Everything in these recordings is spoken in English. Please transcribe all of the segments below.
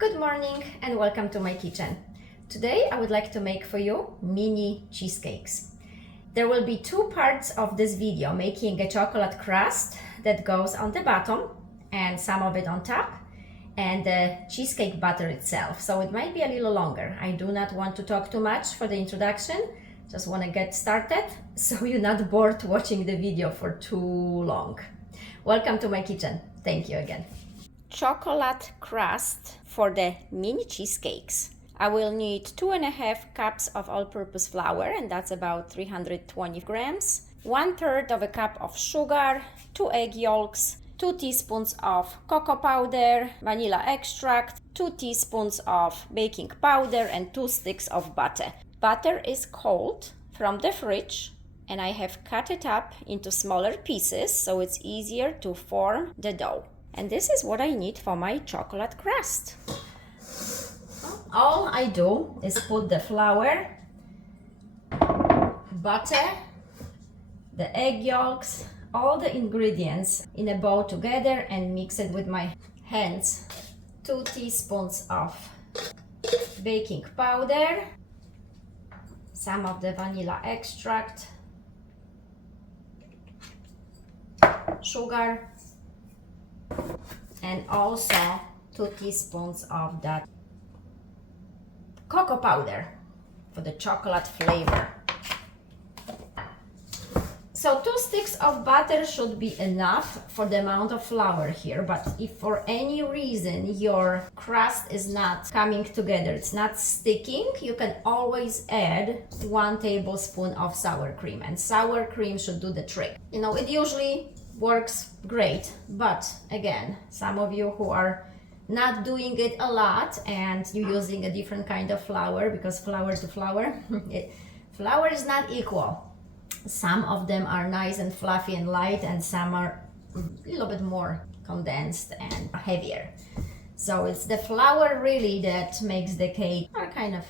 Good morning and welcome to my kitchen. Today I would like to make for you mini cheesecakes. There will be two parts of this video, making a chocolate crust that goes on the bottom and some of it on top, and the cheesecake batter itself. So it might be a little longer. I do not want to talk too much for the introduction, just want to get started so you're not bored watching the video for too long. Welcome to my kitchen. Thank you again. Chocolate crust for the mini cheesecakes. I will need 2.5 cups of all-purpose flour, and that's about 320 grams, 1/3 of a cup of sugar, 2 egg yolks, 2 teaspoons of cocoa powder, vanilla extract, 2 teaspoons of baking powder, and 2 sticks of butter. Butter is cold from the fridge, and I have cut it up into smaller pieces so it's easier to form the dough. And this is what I need for my chocolate crust. All I do is put the flour, butter, the egg yolks, all the ingredients in a bowl together and mix it with my hands. 2 teaspoons of baking powder, some of the vanilla extract, sugar, and also 2 teaspoons of that cocoa powder for the chocolate flavor. So 2 sticks of butter should be enough for the amount of flour here, but if for any reason your crust is not coming together, it's not sticking, you can always add 1 tablespoon of sour cream, and sour cream should do the trick. You know, it usually works great, but again, some of you who are not doing it a lot and you're using a different kind of flour, because flour to flour, flour is not equal. Some of them are nice and fluffy and light, and some are a little bit more condensed and heavier. So it's the flour really that makes the cake a kind of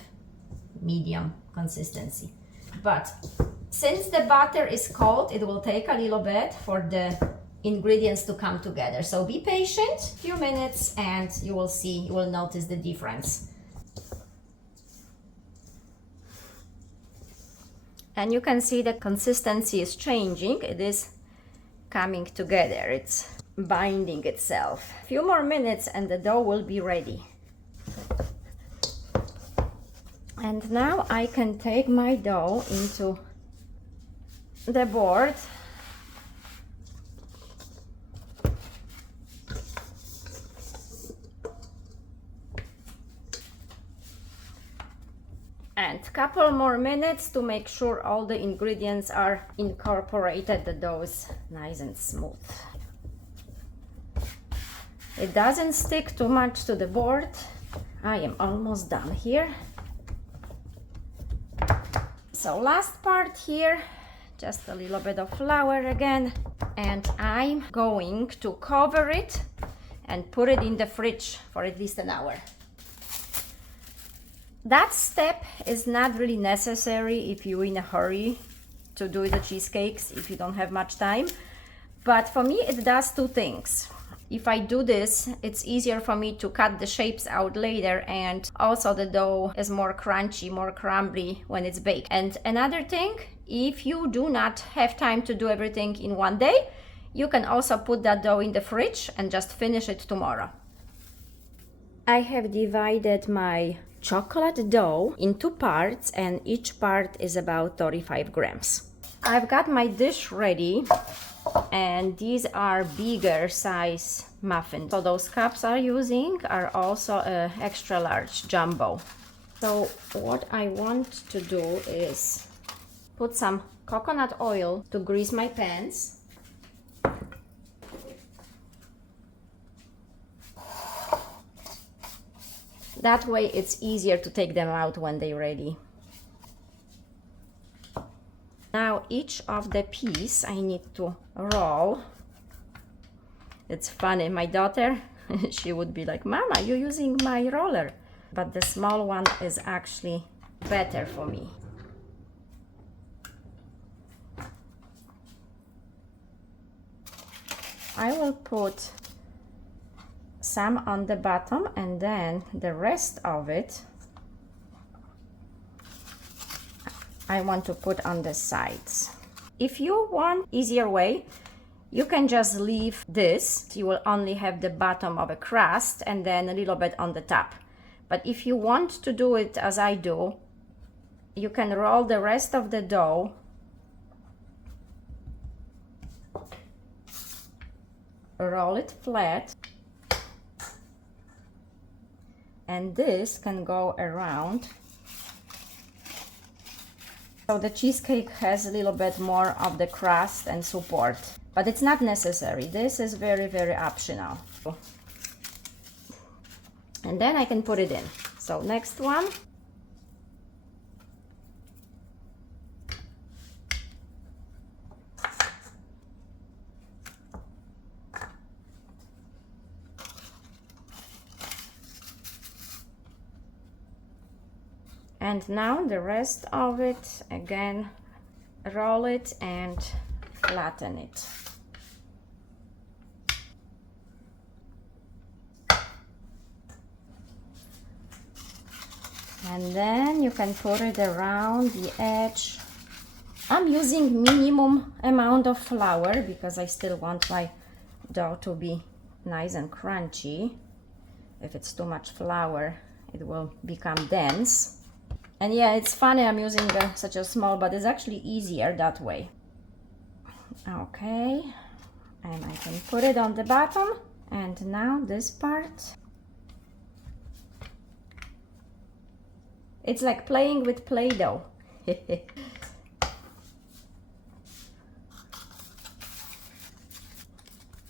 medium consistency. But since the butter is cold, it will take a little bit for the ingredients to come together. So be patient, a few minutes, and you will see, you will notice the difference. And you can see the consistency is changing. It is coming together. It's binding itself. A few more minutes and the dough will be ready. And now I can take my dough into the board. And a couple more minutes to make sure all the ingredients are incorporated, the dough is nice and smooth. It doesn't stick too much to the board. I am almost done here. So last part here, just a little bit of flour again, and I'm going to cover it and put it in the fridge for at least an hour. That step is not really necessary if you're in a hurry to do the cheesecakes, if you don't have much time. But for me, it does 2 things. If I do this, it's easier for me to cut the shapes out later, and also the dough is more crunchy, more crumbly when it's baked. And another thing, if you do not have time to do everything in one day, you can also put that dough in the fridge and just finish it tomorrow. I have divided my chocolate dough in 2 parts, and each part is about 35 grams. I've got my dish ready, and these are bigger size muffins. So those cups I'm using are also a extra large jumbo. So what I want to do is put some coconut oil to grease my pans. That way it's easier to take them out when they're ready. Now each of the piece I need to roll. It's funny, my daughter, she would be like, "Mama, you're using my roller." But the small one is actually better for me. I will put some on the bottom, and then the rest of it I want to put on the sides. If you want easier way, you can just leave this. You will only have the bottom of a crust and then a little bit on the top. But if you want to do it as I do, you can roll the rest of the dough roll it flat, and this can go around. So the cheesecake has a little bit more of the crust and support, but it's not necessary. This is very, very optional. And then I can put it in. So next one. And now the rest of it, again, roll it and flatten it. And then you can put it around the edge. I'm using minimum amount of flour because I still want my dough to be nice and crunchy. If it's too much flour, it will become dense. And yeah, it's funny I'm using such a small, but it's actually easier that way. Okay, and I can put it on the bottom. And now this part. It's like playing with Play-Doh.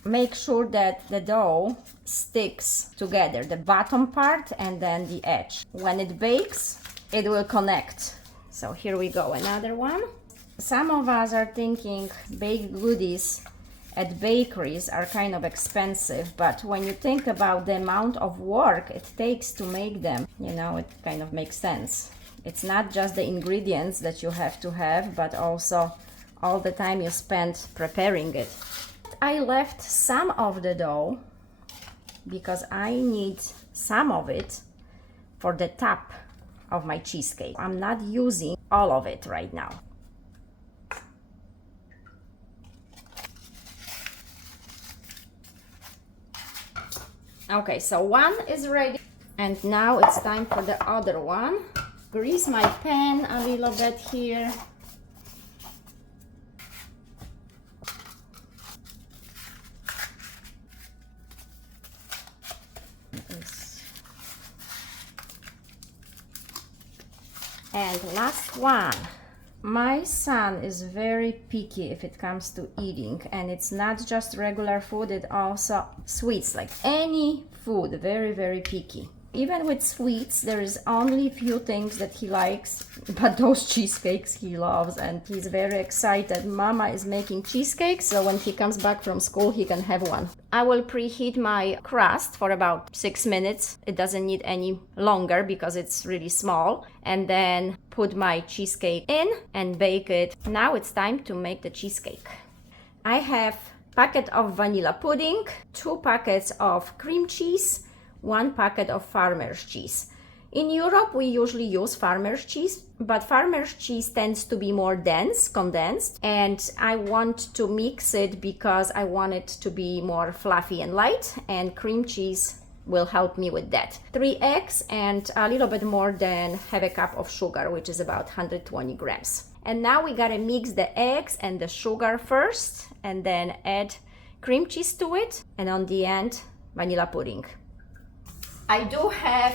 Make sure that the dough sticks together, the bottom part and then the edge. When it bakes, it will connect. So here we go, another one. Some of us are thinking baked goodies at bakeries are kind of expensive, but when you think about the amount of work it takes to make them, you know, it kind of makes sense. It's not just the ingredients that you have to have, but also all the time you spend preparing it. I left some of the dough because I need some of it for the top of my cheesecake. I'm not using all of it right now. Okay, so one is ready, and now it's time for the other one. Grease my pan a little bit here. And last one. My son is very picky if it comes to eating, and it's not just regular food, it also sweets, like any food, very, very picky. Even with sweets, there is only a few things that he likes, but those cheesecakes he loves, and he's very excited. Mama is making cheesecakes, so when he comes back from school, he can have one. I will preheat my crust for about 6 minutes. It doesn't need any longer because it's really small. And then put my cheesecake in and bake it. Now it's time to make the cheesecake. I have a packet of vanilla pudding, 2 packets of cream cheese, 1 packet of farmer's cheese. In Europe, we usually use farmer's cheese, but farmer's cheese tends to be more dense, condensed, and I want to mix it because I want it to be more fluffy and light, and cream cheese will help me with that. 3 eggs and a little bit more than half a cup of sugar, which is about 120 grams. And now we gotta mix the eggs and the sugar first, and then add cream cheese to it, and on the end, vanilla pudding. I do have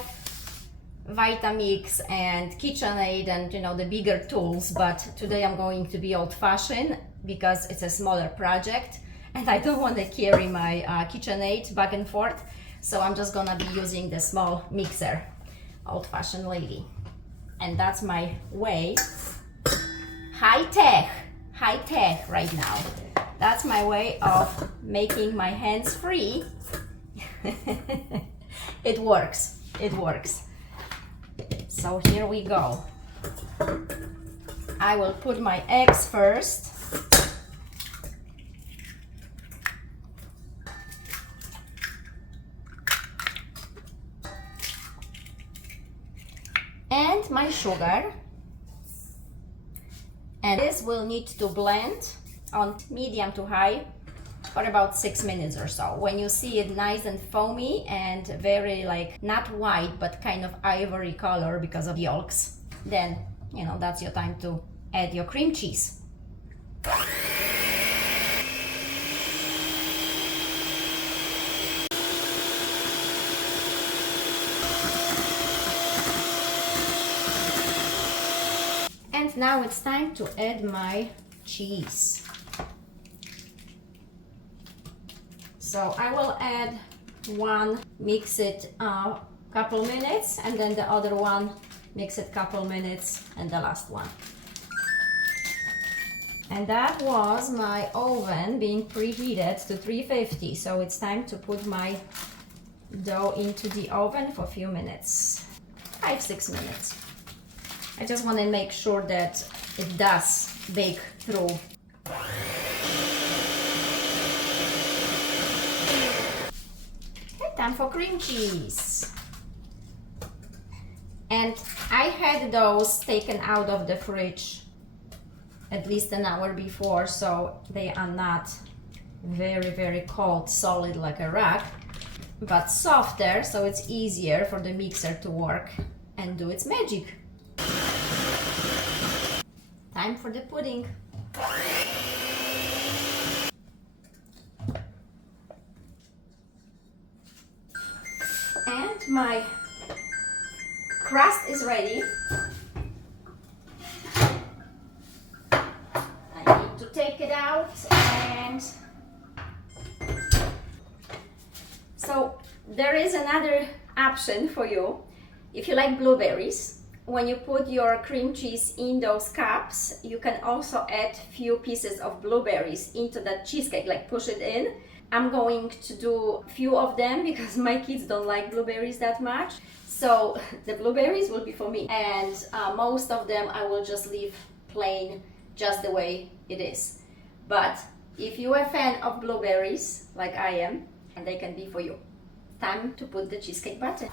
Vitamix and KitchenAid and, you know, the bigger tools, but today I'm going to be old-fashioned because it's a smaller project and I don't want to carry my KitchenAid back and forth, so I'm just gonna be using the small mixer, old-fashioned lady. And that's my way, high-tech right now. That's my way of making my hands free. It works, it works. So here we go. I will put my eggs first. my sugar. And this will need to blend on medium to high for about 6 minutes or so. When you see it nice and foamy and very like not white but kind of ivory color because of yolks, then you know that's your time to add your cream cheese. And now it's time to add my cheese. So I will add one, mix it a couple minutes, and then the other one, mix it couple minutes, and the last one. And that was my oven being preheated to 350. So it's time to put my dough into the oven for a few minutes, 5-6 minutes. I just want to make sure that it does bake through. Okay, time for cream cheese. And I had those taken out of the fridge at least an hour before, so they are not very cold, solid like a rock, but softer, so it's easier for the mixer to work and do its magic. Time for the pudding. And my crust is ready. I need to take it out, and so there is another option for you. If you like blueberries, when you put your cream cheese in those cups, you can also add few pieces of blueberries into that cheesecake, like push it in. I'm going to do a few of them because my kids don't like blueberries that much. So the blueberries will be for me, and most of them I will just leave plain, just the way it is. But if you're a fan of blueberries, like I am, and they can be for you. Time to put the cheesecake batter.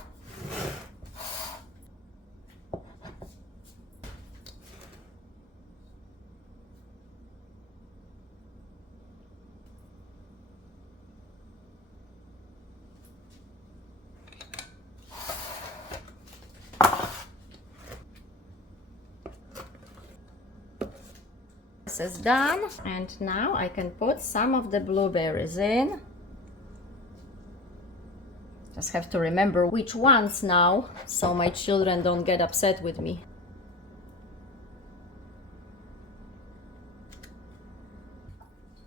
This is done, and now I can put some of the blueberries in. Just have to remember which ones now, so my children don't get upset with me.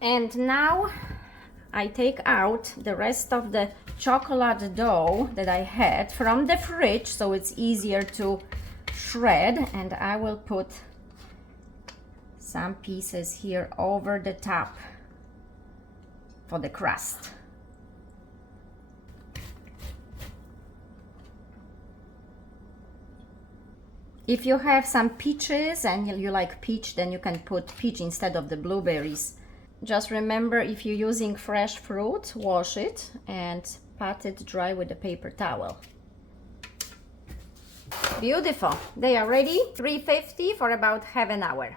And now I take out the rest of the chocolate dough that I had from the fridge, so it's easier to shred, and I will put some pieces here over the top for the crust. If you have some peaches and you like peach, then you can put peach instead of the blueberries. Just remember, if you're using fresh fruit, wash it and pat it dry with a paper towel. Beautiful. They are ready. 350 for about half an hour.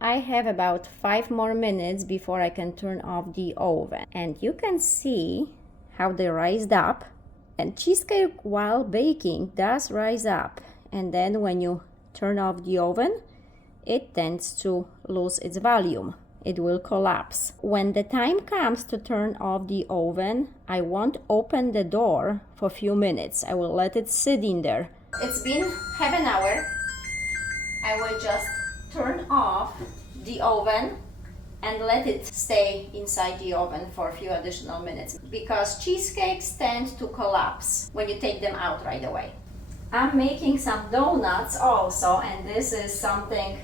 I have about 5 more minutes before I can turn off the oven, and you can see how they rised up. And cheesecake while baking does rise up, and then when you turn off the oven, it tends to lose its volume. It will collapse. When the time comes to turn off the oven, I won't open the door for a few minutes. I will let it sit in there. It's been half an hour. I will just turn off the oven and let it stay inside the oven for a few additional minutes, because cheesecakes tend to collapse when you take them out right away. I'm making some donuts also, and this is something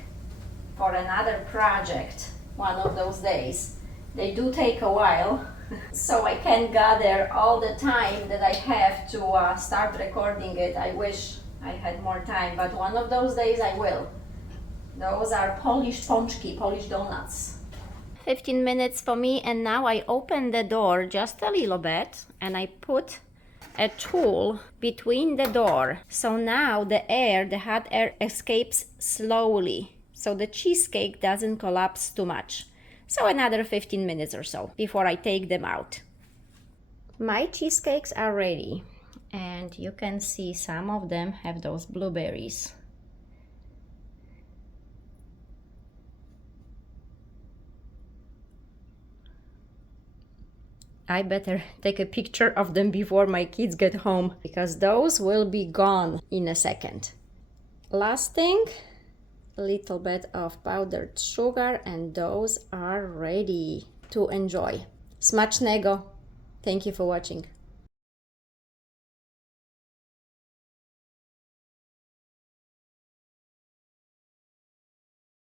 for another project one of those days. They do take a while, so I can't gather all the time that I have to start recording it. I wish I had more time, but one of those days I will. Those are Polish pączki, Polish donuts. 15 minutes for me, and now I open the door just a little bit and I put a tool between the door. So now the hot air escapes slowly, so the cheesecake doesn't collapse too much. So another 15 minutes or so before I take them out. My cheesecakes are ready, and you can see some of them have those blueberries. I better take a picture of them before my kids get home, because those will be gone in a second. Last thing, a little bit of powdered sugar, and those are ready to enjoy. Smacznego! Thank you for watching.